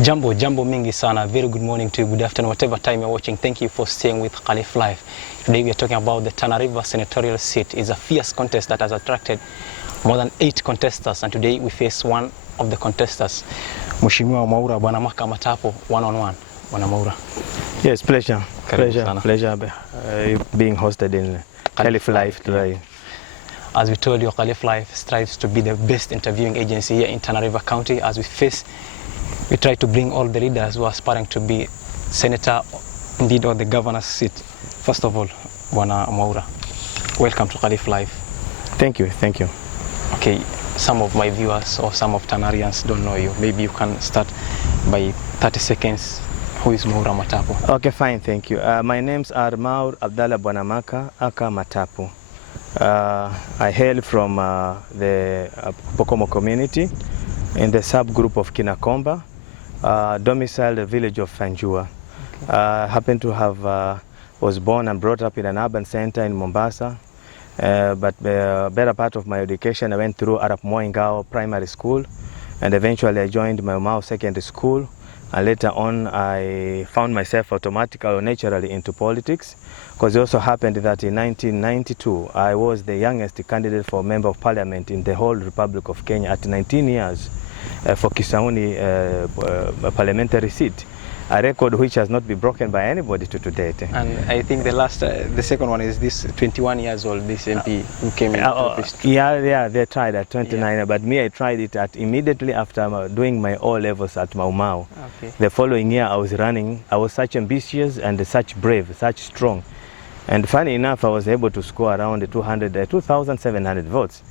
Jambo mingi sana. Very good morning to you, good afternoon, whatever time you're watching. Thank you for staying with Khalif Live. Today we are talking about the Tana River senatorial seat. It's a fierce contest that has attracted more than 8 contestants, and today we face one of the contestants, Mheshimiwa Maur Bwanamaka Matapu, one-on-one. Bwana Maur. Yes, pleasure being hosted in Khalif Live today. As we told you, Khalif Live strives to be the best interviewing agency here in Tana River County. As we try to bring all the leaders who are aspiring to be senator, indeed, or the governor's seat. First of all, Bwana Maur, welcome to Khalif Live. Thank you. Okay, some of my viewers or some of Tanarians don't know you. Maybe you can start by 30 seconds. Who is Maur Matapu? Okay, fine, thank you. My names are Maur Abdullah Bwanamaka Matapu. I hail from the Pokomo community in the subgroup of Kinakomba, domiciled the village of Fanjua. Okay. Happen to have was born and brought up in an urban center in Mombasa, but the better part of my education I went through Arap Moingao Primary School, and eventually I joined Mau Secondary School, and later on I found myself automatically or naturally into politics, because it also happened that in 1992 I was the youngest candidate for Member of Parliament in the whole Republic of Kenya at 19 years for Kisauni parliamentary seat, a record which has not been broken by anybody to date. And I think the second one is this 21 years old, this MP who came in office. Yeah, they tried at 29, but me, I tried it immediately after doing my O-levels at Mau. Okay. The following year I was running. I was such ambitious and such brave, such strong. And funny enough, I was able to score around 2,700 votes.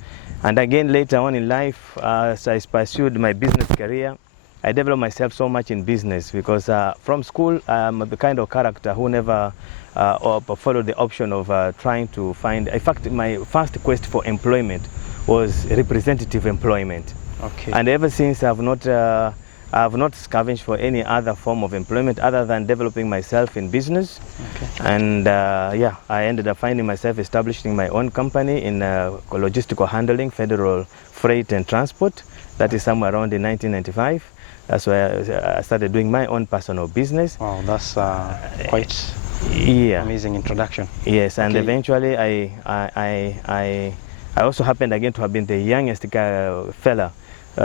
And again, later on in life, as I pursued my business career, I developed myself so much in business because from school, I'm the kind of character who never followed the option of trying to find. In fact, my first quest for employment was representative employment. Okay. And ever since, I have not scavenged for any other form of employment other than developing myself in business. Okay. And yeah, I ended up finding myself establishing my own company in logistical handling, federal freight and transport. That is somewhere around in 1995. That's where I started doing my own personal business. Wow, that's quite amazing introduction. Yes, and eventually I also happened again to have been the youngest fella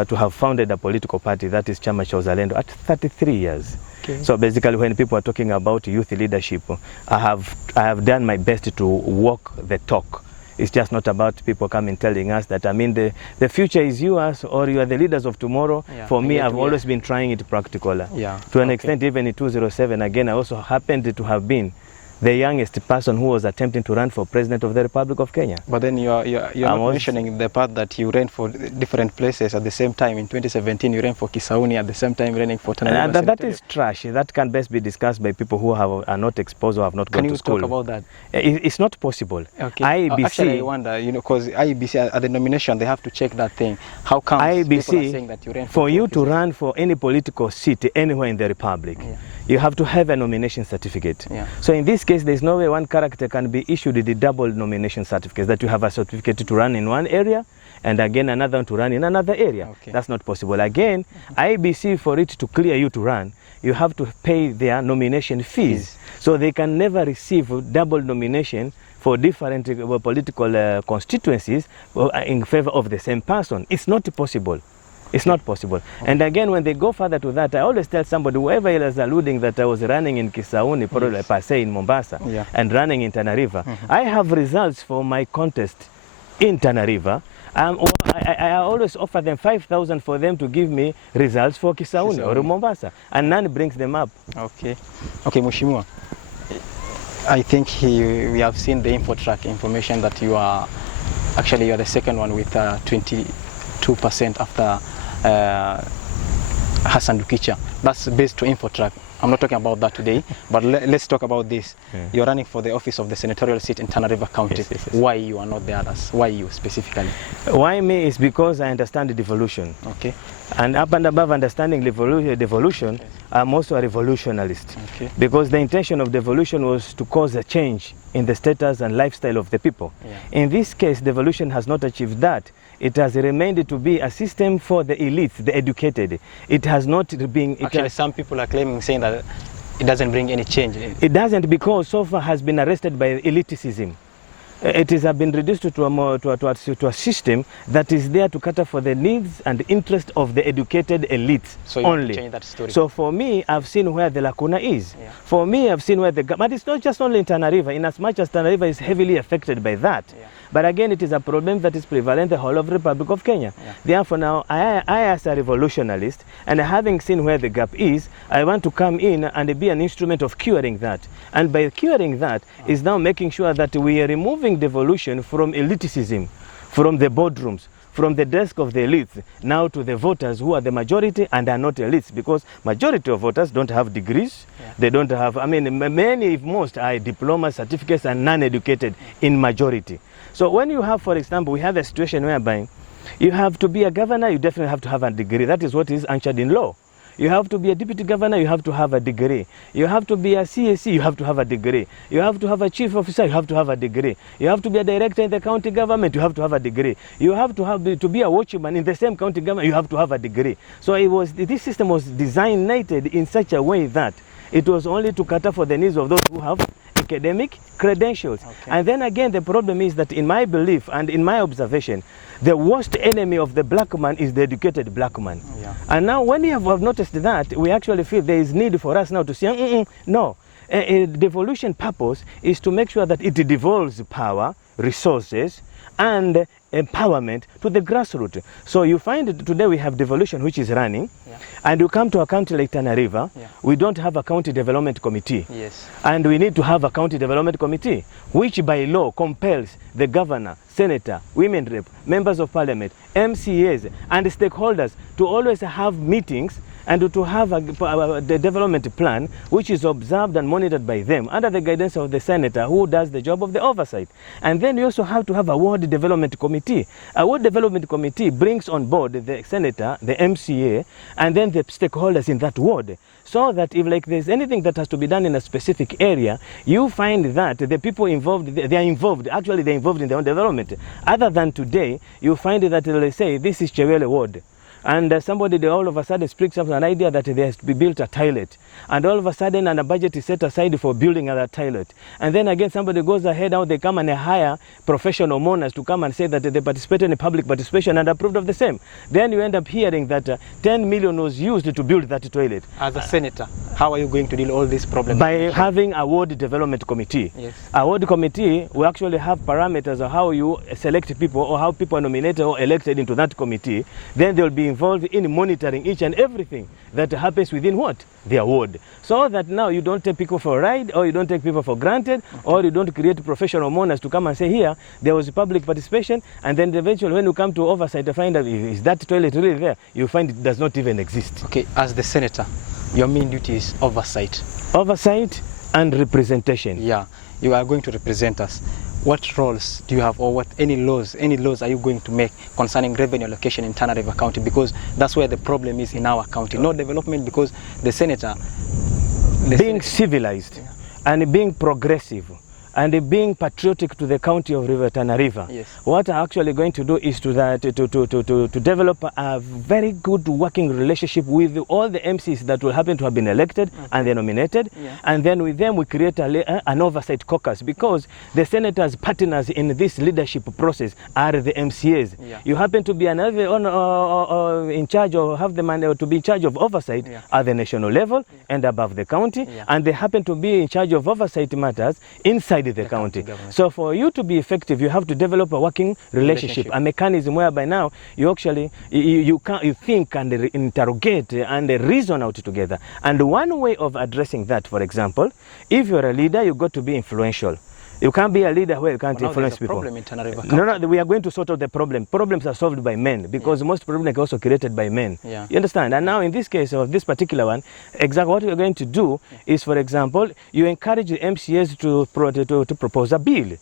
to have founded a political party, that is Chama cha Uzalendo, at 33 years. Okay. So basically, when people are talking about youth leadership, I have done my best to walk the talk. It's just not about people coming telling us that, I mean, the future is yours or you are the leaders of tomorrow. Yeah. For me, I've always been trying it practical. Yeah. To an extent, even in 2007, again, I also happened to have been the youngest person who was attempting to run for President of the Republic of Kenya. But then you're not mentioning the part that you ran for different places at the same time. In 2017, you ran for Kisauni, at the same time running for Tana. That is trash. That can best be discussed by people who are not exposed or have not gone to school. Can you talk about that? It's not possible. Okay. IEBC, actually, I wonder, because IEBC at the nomination, they have to check that thing. How come IEBC, people are saying that you ran for you to run for any political seat anywhere in the Republic, you have to have a nomination certificate. Yeah. So in this case, there's no way one character can be issued the double nomination certificate, that you have a certificate to run in one area and again another one to run in another area. Okay. That's not possible. Again, IBC, for it to clear you to run, you have to pay their nomination fees. So they can never receive double nomination for different political constituencies in favor of the same person. It's not possible. It's not possible. Okay. And again, when they go further to that, I always tell somebody, whoever is alluding that I was running in Kisauni, per se in Mombasa, and running in Tana River, I have results for my contest in Tana River. I always offer them 5,000 for them to give me results for Kisauni or Mombasa, and none brings them up. Okay, Mheshimiwa, I think we have seen the info track information that you are the second one with 22% after Hassan Dukicha. That's based to InfoTrack. I'm not talking about that today, but let's talk about this. Yeah. You're running for the office of the senatorial seat in Tana River County. Yes. Why you are not the others? Why you specifically? Why me is because I understand the devolution. Okay. And up and above understanding devolution, I'm also a revolutionalist. Okay. Because the intention of devolution was to cause a change in the status and lifestyle of the people. Yeah. In this case, devolution has not achieved that. it has remained to be a system for the elites, the educated. It has not been... Actually, some people are claiming, saying that it doesn't bring any change. It doesn't, because so far has been arrested by elitism. It has been reduced to a system that is there to cater for the needs and interest of the educated elites so you only. Change that story. So for me, I've seen where the lacuna is. Yeah. For me, I've seen where but it's not just only in Tana River, in as much as Tana River is heavily affected by that. Yeah. But again, it is a problem that is prevalent the whole of the Republic of Kenya. Yeah. Therefore now, I as a revolutionalist, and having seen where the gap is, I want to come in and be an instrument of curing that. And by curing that is now making sure that we are removing devolution from elitism, from the boardrooms, from the desk of the elites, now to the voters who are the majority and are not elites, because majority of voters don't have degrees. Yeah. They don't have, I mean, many, if most, are diplomas, certificates, and non-educated in majority. So when you have, for example, we have a situation whereby you have to be a governor, you definitely have to have a degree. That is what is anchored in law. You have to be a deputy governor, you have to have a degree. You have to be a CAC, you have to have a degree. You have to have a chief officer, you have to have a degree. You have to be a director in the county government, you have to have a degree. You have to be a watchman in the same county government, you have to have a degree. So this system was designated in such a way that it was only to cater for the needs of those who have academic credentials. Okay. And then again, the problem is that in my belief and in my observation, the worst enemy of the black man is the educated black man. Yeah. And now when we have noticed that, we actually feel there is need for us now to say, no. Devolution purpose is to make sure that it devolves power, resources, and empowerment to the grassroots. So you find that today we have devolution which is running, yeah. And you come to a county like Tana River, yeah. We don't have a county development committee. Yes. And we need to have a county development committee, which by law compels the governor, senator, women rep, members of parliament, MCAs, and stakeholders to always have meetings and to have the development plan which is observed and monitored by them under the guidance of the senator who does the job of the oversight. And then you also have to have a ward development committee. A ward development committee brings on board the senator, the MCA, and then the stakeholders in that ward. So that if like there's anything that has to be done in a specific area, you find that the people involved, they are involved, actually they're involved in their own development. Other than today, you find that they say, this is Chewele ward. And somebody all of a sudden speaks up an idea that there has to be built a toilet. And all of a sudden a budget is set aside for building that toilet. And then again somebody goes ahead, now they come and hire professional mourners to come and say that they participated in public participation and approved of the same. Then you end up hearing that 10 million was used to build that toilet. As a senator, how are you going to deal with all these problems? By having a ward development committee. Yes. A ward committee will actually have parameters of how you select people or how people are nominated or elected into that committee. Then they'll be involved in monitoring each and everything that happens within what? Their ward. So that now you don't take people for a ride, or you don't take people for granted, okay. Or you don't create professional mourners to come and say, here, there was public participation, and then eventually when you come to oversight to find out, is that toilet really there? You find it does not even exist. Okay, as the senator, your main duty is oversight. Oversight and representation. Yeah, you are going to represent us. What roles do you have, or any laws are you going to make concerning revenue allocation in Tana River County? Because that's where the problem is in our county. No development, because the senator... being civilized, yeah. And being progressive and being patriotic to the county of Tana River. Yes. What I'm actually going to do is to develop a very good working relationship with all the MCs that will happen to have been elected, okay. And they're nominated. Yeah. And then with them we create an oversight caucus, because the senators' partners in this leadership process are the MCAs. Yeah. You happen to be another in charge, or have the man to be in charge of oversight, yeah. At the national level, yeah. And above the county, yeah. And they happen to be in charge of oversight matters inside the county. So for you to be effective, you have to develop a working relationship. A mechanism whereby now you actually you think and interrogate and reason out together. And one way of addressing that, for example, if you're a leader, you got to be influential. You can't be a leader where you can't influence people. No, we are going to sort out the problem. Problems are solved by men, because yeah. Most problems are also created by men. Yeah. You understand? And now in this case of this particular one, exactly what we're going to do, yeah. Is, for example, you encourage the MCAs to propose a bill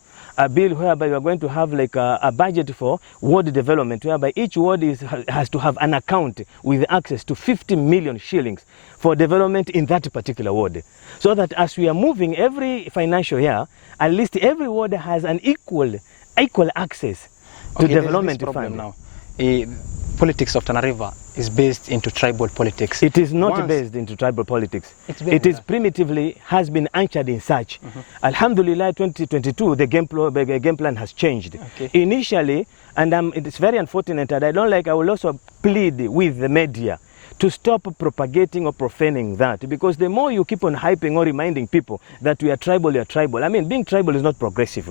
whereby you are going to have like a budget for ward development, whereby each ward has to have an account with access to 50 million shillings for development in that particular ward. So that as we are moving every financial year, at least every ward has an equal access to development fund. Now. politics of Tana River is based into tribal politics. It is not based into tribal politics. It is primitively has been anchored in such. Alhamdulillah, 2022, the game plan has changed. Initially, and it's very unfortunate, and I will also plead with the media to stop propagating or profaning that, because the more you keep on hyping or reminding people that we are tribal, you are tribal. I mean, being tribal is not progressive.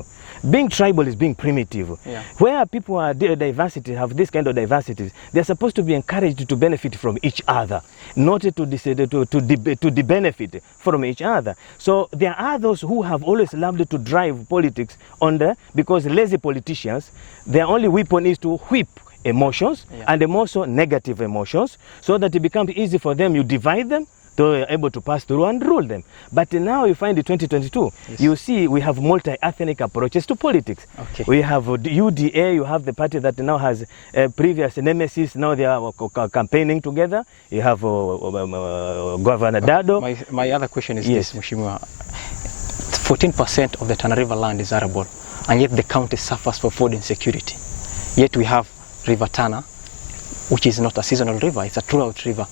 Being tribal is being primitive. Where people are diversity, have this kind of diversities, they're supposed to be encouraged to benefit from each other, not to benefit from each other. So there are those who have always loved to drive politics because lazy politicians, their only weapon is to whip emotions, and also negative emotions, so that it becomes easy for them. You divide them, they're able to pass through and rule them. But now you find in 2022, you see we have multi-ethnic approaches to politics. We have UDA, you have the party that now has previous nemesis, now they are campaigning together. You have Governor Dado. My other question is this, Mheshimiwa. 14% of the Tana River land is arable, and yet the county suffers for food insecurity. Yet we have River Tana, which is not a seasonal river, it's a throughout river.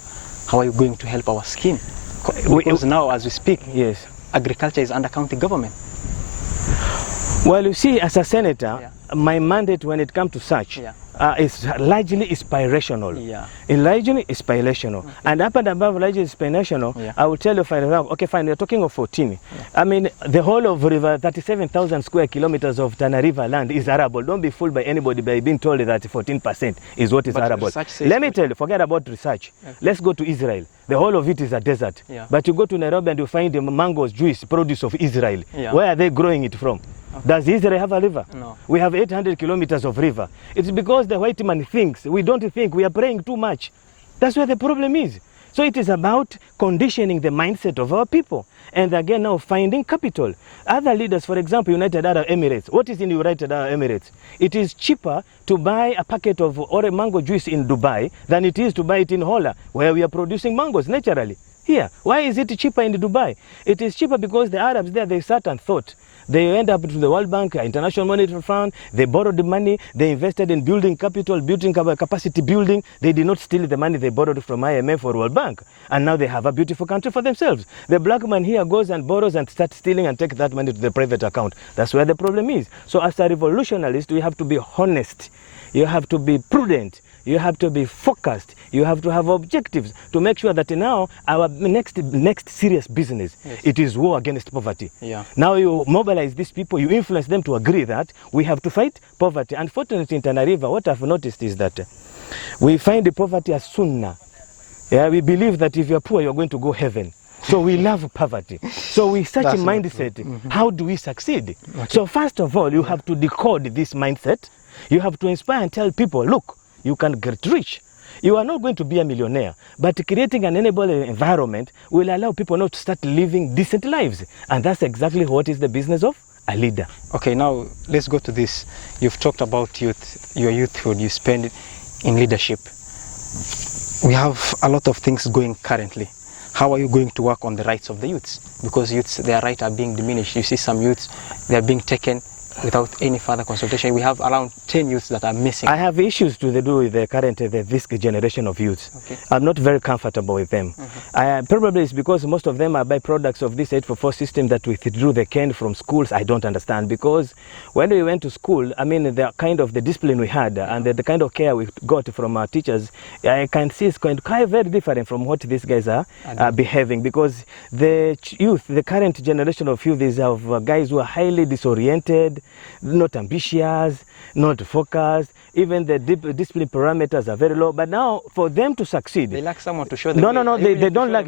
How are you going to help our scheme? Because now, as we speak, agriculture is under county government. Well, you see, as a senator, my mandate when it comes to such is largely inspirational. Largely inspirational. And up and above largely inspirational, I will tell you, okay, fine, you're talking of 14. I mean, the whole of river, 37,000 square kilometers of Tana River land is arable. Don't be fooled by anybody by being told that 14% is what is arable. Let me tell you, forget about research. Let's go to Israel. The whole of it is a desert. But you go to Nairobi and you find the mangoes, juice, produce of Israel. Where are they growing it from? Does Israel have a river? No. We have 800 kilometers of river. It's because the white man thinks, we don't think, we are praying too much. That's where the problem is. So it is about conditioning the mindset of our people. And again, now finding capital. Other leaders, for example, United Arab Emirates. What is in United Arab Emirates? It is cheaper to buy a packet of mango juice in Dubai than it is to buy it in Hola, where we are producing mangoes naturally. Here, why is it cheaper in Dubai? It is cheaper because the Arabs there, they sat and thought. They went up to the World Bank, International Monetary Fund, they borrowed the money, they invested in building capital, building capacity building. They did not steal the money they borrowed from IMF or World Bank. And now they have a beautiful country for themselves. The black man here goes and borrows and starts stealing and take that money to the private account. That's where the problem is. So as a revolutionist, you have to be honest. You have to be prudent. You have to be focused. You have to have objectives to make sure that now our next serious business, it is war against poverty. Now you mobilize these people, you influence them to agree that we have to fight poverty. Unfortunately in Tana River, what I've noticed is that we find the poverty as sunnah. We believe that if you're poor, you're going to go heaven. So we love poverty. So with such a mindset, how do we succeed? So first of all, you have to decode this mindset. You have to inspire and tell people, look, you can get rich. You are not going to be a millionaire, but creating an enabling environment will allow people now to start living decent lives. And that's exactly what is the business of a leader. Okay, now let's go to this. You've talked about youth, your youthhood, you spend it in leadership. We have a lot of things going currently. How are you going to work on the rights of the youths? Because youths, their rights are being diminished. You see some youths, they are being taken without any further consultation. We have around 10 youths that are missing. I have issues to do with the current, this generation of youths. I'm not very comfortable with them. Probably it's because most of them are byproducts of this 844 system that withdrew the cane from schools. I don't understand, because when we went to school, I mean, the kind of the discipline we had and the kind of care we got from our teachers, I can see it's quite very different from what these guys are behaving, because the youth, the current generation of youth is of guys who are highly disoriented, not ambitious, not focused. Even the discipline parameters are very low. But now, for them to succeed, they lack someone to show them. No, they don't lack.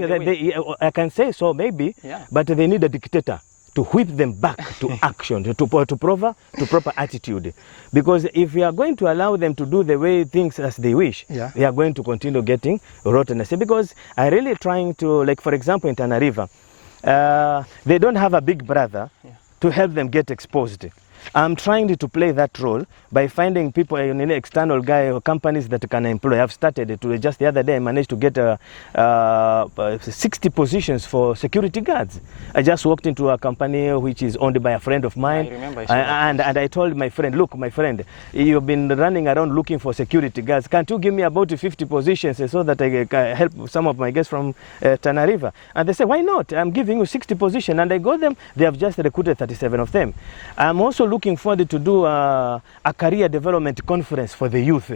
I can say so, maybe, but they need a dictator to whip them back to action, to proper attitude. Because if we are going to allow them to do the way things as they wish, they are going to continue getting rottenness. Because I really trying to, like for example in Tana River, they don't have a big brother to help them get exposed. I'm trying to play that role by finding people, external companies that can employ. I've started to just the other day I managed to get 60 positions for security guards. I just walked into a company which is owned by a friend of mine. I remember. And I told my friend, look, my friend, you've been running around looking for security guards. Can't you give me about 50 positions so that I can help some of my guests from Tana River? And they said, why not? I'm giving you 60 positions. And I got them. They have just recruited 37 of them. I'm also looking forward to do a career development conference for the youth.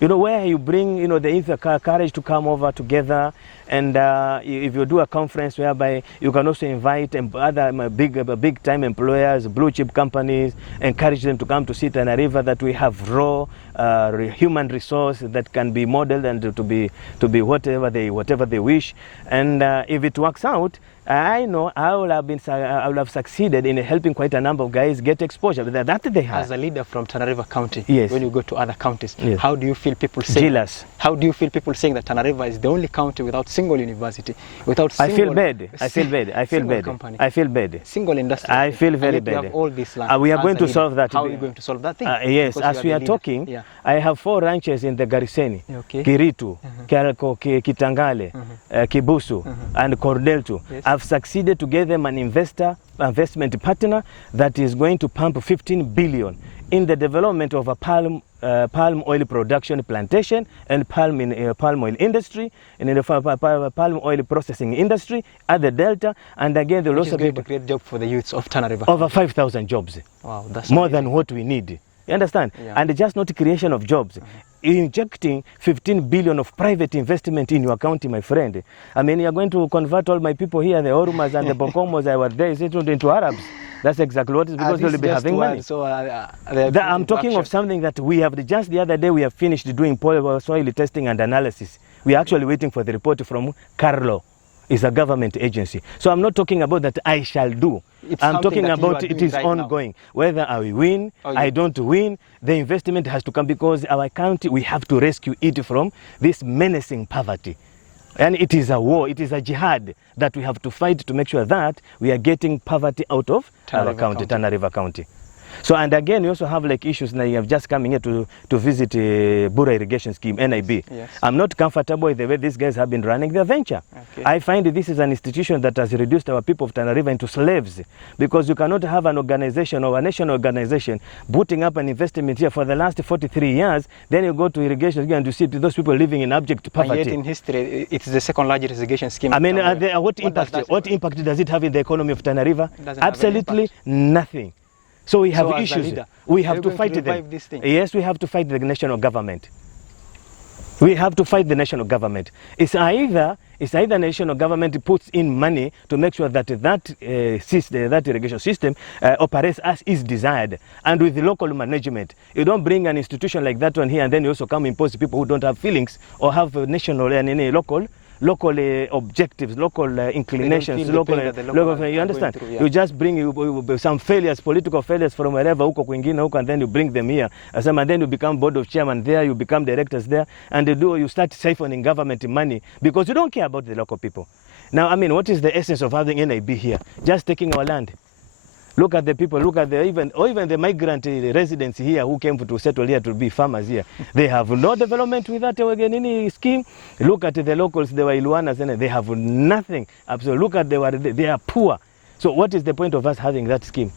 Where you bring, the youth courage to come over together, and if you do a conference whereby you can also invite other big time employers, blue chip companies, encourage them to come to see Tana River, that we have raw human resource that can be modeled and to be whatever they wish. And if it works out, I know I will have succeeded in helping quite a number of guys get exposure that they have. As a leader from Tana River County, yes. When you go to other counties, yes. How do you feel people saying? Jealous. How do you feel people saying that Tana River is the only county without single university, without single? I feel bad. I feel bad. Company. I feel bad. Single industry. I feel very and bad. You have all this land. We are going to solve that. How are you going to solve that thing? Yes, as we are talking, yeah. I have 4 ranches in the Gariseni, okay. Kiritu, Kitangale, Kibusu, and Kordeltu. Yes. I've succeeded to get them an investment partner that is going to pump 15 billion in the development of a palm oil production plantation and palm oil industry, and in the palm oil processing industry at the Delta. And again, they'll also be a great job for the youths of Tana River. Over 5,000 jobs. Wow, that's more amazing. Than what we need. You understand? Yeah. And just not creation of jobs. Injecting 15 billion of private investment in your county, my friend. I mean, you're going to convert all my people here, the Orumas and the Bokomos I were there, into Arabs. That's exactly what it is, because they'll be having money. So, I'm talking of something that we have, just the other day we have finished doing soil testing and analysis. We are actually waiting for the report from Carlo. It's a government agency. So I'm not talking about that I shall do. I'm talking about it is right ongoing. Now. Whether I win, I don't win, the investment has to come, because our county, we have to rescue it from this menacing poverty. And it is a war, it is a jihad that we have to fight to make sure that we are getting poverty out of our county, Tana River County. So, and again, we also have like issues. Now, you have just coming here to visit Bura Irrigation Scheme, NIB. Yes. I'm not comfortable with the way these guys have been running their venture. Okay. I find this is an institution that has reduced our people of Tana River into slaves, because you cannot have an organization or a national organization putting up an investment here for the last 43 years, then you go to irrigation and you see those people living in abject poverty. And yet in history, it's the second largest irrigation scheme. I mean, what impact does it have in the economy of Tana River? Absolutely nothing. So we have issues. We have to fight them. Yes, we have to fight the national government. We have to fight the national government. It's either national government puts in money to make sure that that irrigation system operates as is desired, and with the local management. You don't bring an institution like that one here and then you also come impose people who don't have feelings or have national and local objectives, local inclinations, local you understand? Through, yeah. You just bring some failures, political failures from wherever, and then you bring them here. And then you become board of chairman there, you become directors there, and you start siphoning government money because you don't care about the local people. Now, I mean, what is the essence of having NIB here? Just taking our land. Look at the people, look at even the migrant residents here who came to settle here to be farmers here. They have no development with that any scheme. Look at the locals, they were Iluanas, and they have nothing. Absolutely. Look at they are poor. So what is the point of us having that scheme?